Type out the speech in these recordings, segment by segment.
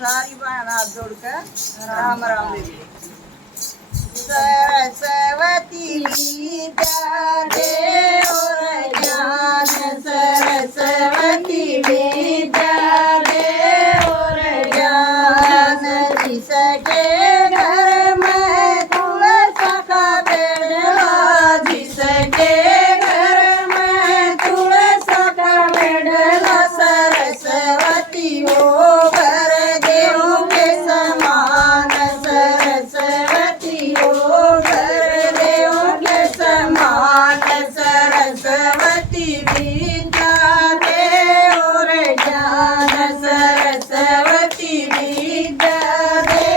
सारी बहन हाथ जोड़कर राम राम ले ली। सरस्वती विद्या दे और ज्ञान, सरस्वती विद्या दे और ज्ञान, जिसके घर में तुलसी का बेड़ला, जिसके घर में तुलसी का बेड़ला, सरस्वती हो घर देव के समान, सरस्वती हो घर देव के समान, सरस्वती विद्या दे और ज्ञान, सरस्वती विद्या दे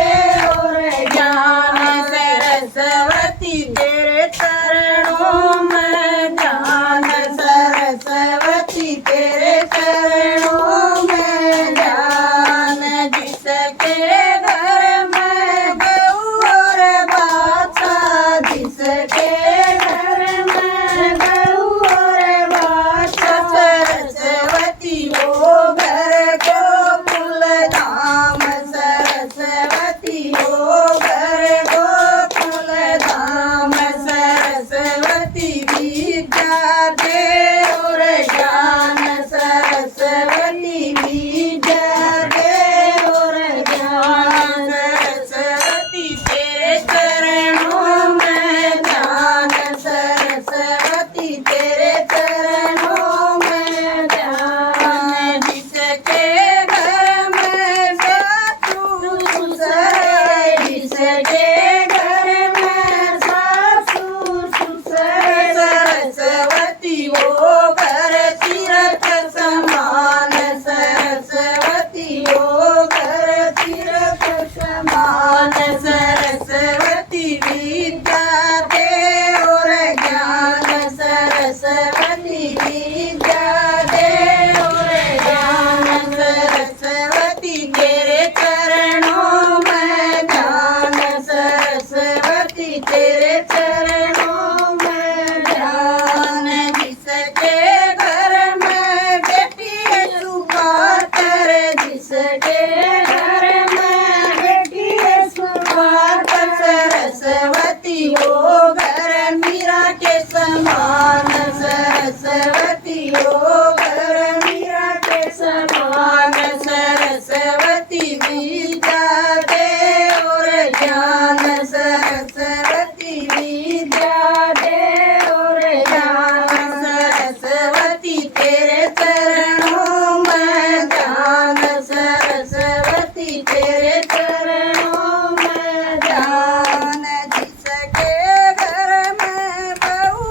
और ज्ञान, सरस्वती तेरे चरणों में ध्यान, सरस्वती तेरे चरणों में ध्यान, जिसके घर में गऊ और बाछा, जिसके घर में गऊ और बाछा, सरस्वती वो घर को कुल धाम, सरस्वती वो घर को कुल धाम, सरस्वती विद्या दे और ज्ञान, सरस्वती विद्या दे और ज्ञान, सरस्वती तेरे चरणों में ध्यान, सरस्वती तेरे चरणों में ध्यान, जिसके घर में सासू ससुर, जिसके घर में सासू ससुर, सरस्वती वो घर तीर्थ समान, सरस्वती वो घर तीर्थ समान, सरस्वती विद्या दे और ज्ञान, सरस्वती विद्या दे और ज्ञान, सरस्वती तेरे चरणों में ध्यान, सरस्वती तेरे चरणों में ध्यान, जिसके घर में बेटी है सुपात्र, जिसके घर में बेटी है सुपात्र, सरस्वती वो घर मीरा के समान, सरस्वती वो घर मीरा के समान, सरस्वती विद्या दे और ज्ञान, सरस्वती विद्या दे और ज्ञान, सरस्वती तेरे चरणों में ध्यान, सरस्वती तेरे चरणों में ध्यान, जिसके घर में बहू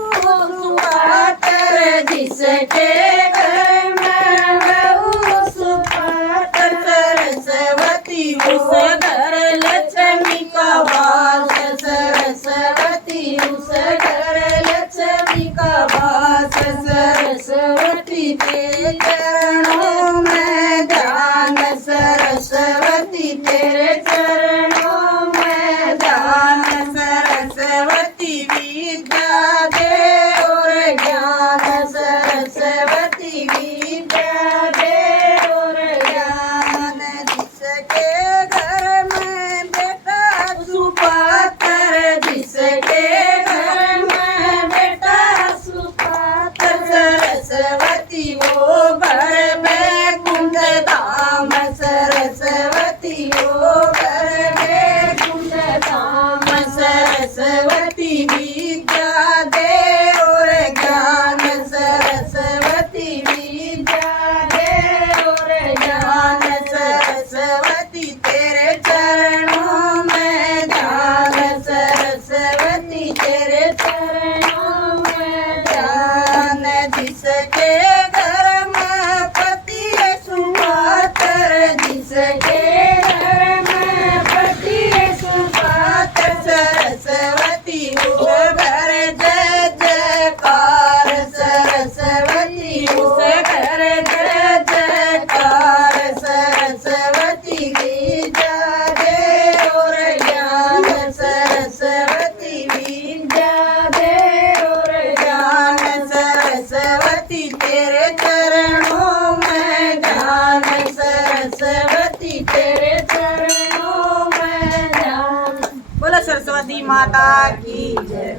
सुपात्र, जिसके घर में बहू सुपात्र, सरस्वती उस घर लक्ष्मी का वास, सरस्वती उस घर लक्ष्मी का वास, सरस्वती तेरे चरणों में ध्यान, सरस्वती तेरे चरणों में ध्यान, सरस्वती विद्या दे और ज्ञान, सरस्वती विद्या दे और ज्ञान, जिसके घर में बेटा सुपात्र, जिसके घर में बेटा सुपात्र, सरस्वती वो घर में कुंड धाम, सरस्वती वो घर में कुंड धाम, सरस्वती विद्या दे और ज्ञान, सरस्वती विद्या दे और ज्ञान, सरस्वती तेरे चरणों में ध्यान, सरस्वती तेरे चरणों में ध्यान, जिसके घर में पति है सुपात्र, जिसके घर में पति है सुपात्र, सरस्वती उस घर जय जयकार, सरस्वती उस घर जय जयकार, सरस्वती विद्या दे और ज्ञान, सरस्वती विद्या दे और ज्ञान, सरस्वती तेरे चरणों में ध्यान, सरस्वती तेरे सरस्वती माता की जय।